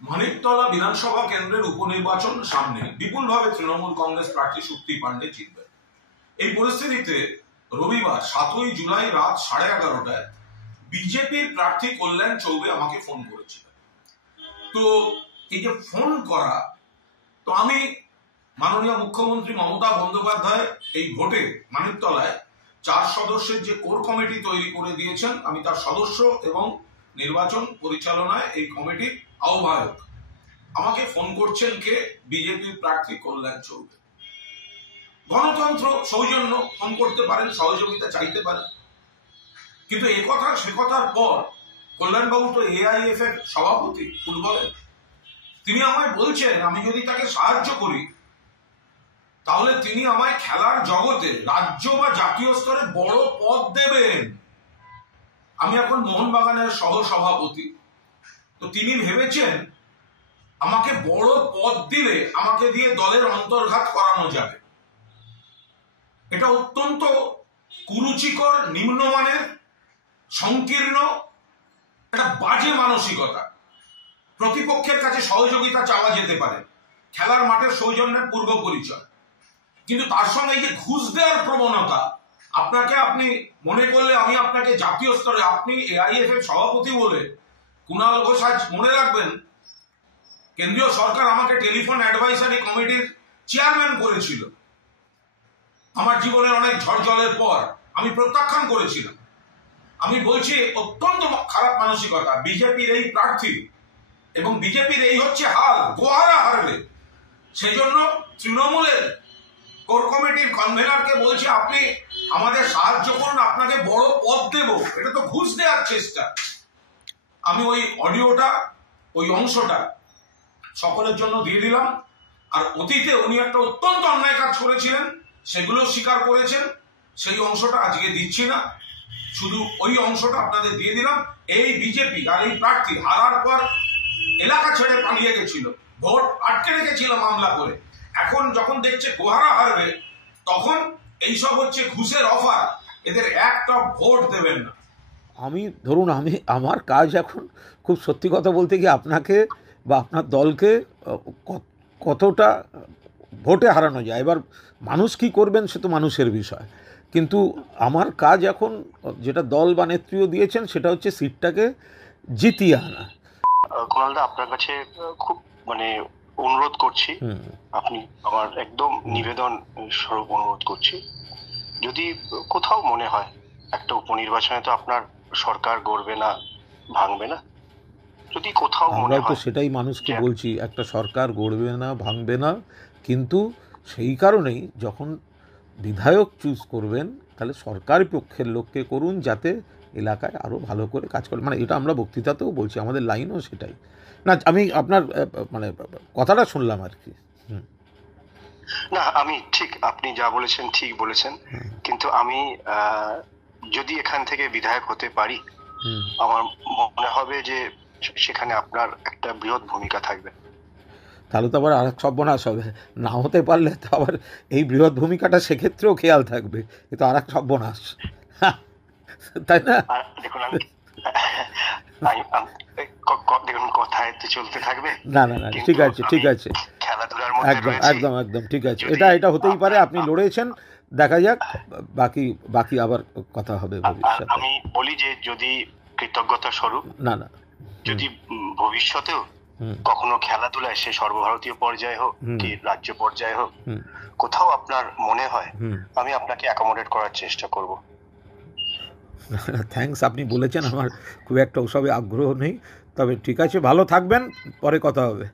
মানিকতলা বিধানসভা কেন্দ্রের উপনির্বাচন সামনে বিপুলভাবে তৃণমূল কংগ্রেস প্রার্থী শক্তি পাণ্ডে জিতবেন। এই পরিস্থিতিতে রবিবার 7ই জুলাই রাত 11:30টায় বিজেপির প্রার্থী কল্যাণ চৌবে আমাকে ফোন করেছিলেন। তো এই যে ফোন করা, তো আমি মাননীয় মুখ্যমন্ত্রী মমতা বন্দ্যোপাধ্যায় এই ভোটে মানিকতলায় 4 সদস্যের যে কোর কমিটি তৈরি করে দিয়েছেন, আমি তার সদস্য এবং নির্বাচন পরিচালনায় এই কমিটির আহ্বায়ক। আমাকে ফোন করছেন কে? বিজেপির প্রার্থী কল্যাণ চৌবে। গণতন্ত্র, সৌজন্য, ফোন করতে পারেন, সহযোগিতা চাইতে পারেন, কিন্তু সে কথার পর কল্যাণবাবু তো AIF এর সভাপতি ফুটবলের, তিনি আমায় বলছেন আমি যদি তাকে সাহায্য করি তাহলে তিনি আমায় খেলার জগতে রাজ্য বা জাতীয় স্তরে বড় পদ দেবেন। আমি এখন মোহনবাগানের সহ সভাপতি, তো তিনি ভেবেছেন আমাকে বড় পদ দিলে আমাকে দিয়ে দলের অন্তর্ঘাত করানো যাবে। এটা অত্যন্ত কুরুচিকর, নিম্নমানের, সংকীর্ণ, একটা বাজে মানসিকতা। প্রতিপক্ষের কাছে সহযোগিতা চাওয়া যেতে পারে, খেলার মাঠের সৌজন্যের পূর্ব পরিচয়, কিন্তু তার সঙ্গে এই যে ঘুষ দেওয়ার প্রবণতা, আপনি মনে করলে আমি আপনাকে জাতীয় স্তরে, আপনি AIF এর সভাপতি বলে কুণাল ঘোষ, আজ মনে রাখবেন কেন্দ্রীয় সরকার আমাকে টেলিফোন অ্যাডভাইসারি কমিটির চেয়ারম্যান করেছিল। আমার জীবনের অনেক ঝড় জলের পর আমি প্রত্যাখ্যান করেছিলাম। আমি বলছি অত্যন্ত খারাপ মানসিকতা বিজেপির এই প্রার্থী, এবং বিজেপির এই হচ্ছে হাল, গোহারা হারবে। সেই জন্য তৃণমূলের কোর কমিটির কনভেনারকে বলছে আপনি আমাদের সাহায্য করুন, আপনাকে বড় পদ দেব। এটা তো ঘুষ দেওয়ার চেষ্টা। আমি ওই অডিওটা, ওই অংশটা সকলের জন্য দিয়ে দিলাম। আর অতীতে উনি একটা অত্যন্ত অন্যায় কাজ করেছিলেন, সেগুলো স্বীকার করেছেন। সেই অংশটা আজকে দিচ্ছি না, শুধু ওই অংশটা আপনাদের দিয়ে দিলাম। এই বিজেপি আর এই প্রার্থী হারার পর এলাকা ছেড়ে পালিয়ে গেছিল, ভোট আটকে রেখেছিল মামলা করে। এখন যখন দেখছে গোহারা হারবে, তখন এইসব হচ্ছে ঘুষের অফার, এদের একটা ভোট দেবেন না। আমার কাজ এখন খুব সত্যি কথা বলতে কি আপনাকে বা আপনার দলকে কতটা ভোটে হারানো যায়, এবার মানুষ কি করবেন সে তো মানুষের বিষয়, কিন্তু আমার কাজ এখন যেটা দল বা নেত্রীও দিয়েছেন সেটা হচ্ছে সিটটাকে জিতিয়ে আনা। কুণালদা, আপনার কাছে খুব অনুরোধ করছি, আপনি আমার একদম নিবেদন স্বরূপ অনুরোধ করছি, যদি কোথাও মনে হয় একটা উপনির্বাচনে তো আপনার সরকার গড়বে না, ভাঙবে না, যদি কোথাও মনে হয়, তো সেটাই মানুষকে বলছি, একটা সরকার গড়বে না, ভাঙবে না, কিন্তু সেই কারণেই যখন বিধায়ক চুজ করবেন তাহলে সরকারি পক্ষের লোককে করুন, যাতে এলাকায় আরও ভালো করে কাজ করে। এটা আমরা বক্তৃতাতেও বলছি, আমাদের লাইনও সেটাই। না, আমি আপনার কথাটা শুনলাম আর কি। না, আমি ঠিক, আপনি যা বলেছেন ঠিক বলেছেন, কিন্তু আমি যদি এখান থেকে বিধায়ক হতে পারি, আমার মনে হবে যে সেখানে আপনার একটা বৃহৎ ভূমিকা থাকবে। তাহলে তো আবার আর এক সর্বনাশ হবে, না হতে পারলে তো আবার এই বৃহৎ ভূমিকাটা সেক্ষেত্রেও খেয়াল থাকবে, এ তো আর এক সর্বনাশ, তাই না? দেখুন, দেখুন কথায় তো চলতে থাকবে। না, ঠিক আছে, খেলাধুলার একদম ঠিক আছে, এটা হতেই পারে। আপনি লড়েছেন, দেখা যাক, বাকি আবার কথা হবে ভবিষ্যতে। আমি বলি যে যদি কৃতজ্ঞতা স্বরূপ, না যদি ভবিষ্যতেও কখনো খেলাধুলায়, সে সর্বভারতীয় পর্যায়ে হোক কি রাজ্য পর্যায়ে হোক, কোথাও আপনার মনে হয়, আমি আপনাকে অ্যাকোমোডেট করার চেষ্টা করব। থ্যাঙ্কস, আপনি বলেছেন, আমার খুব একটা ওসবে আগ্রহ নেই, তবে ঠিক আছে, ভালো থাকবেন, পরে কথা হবে।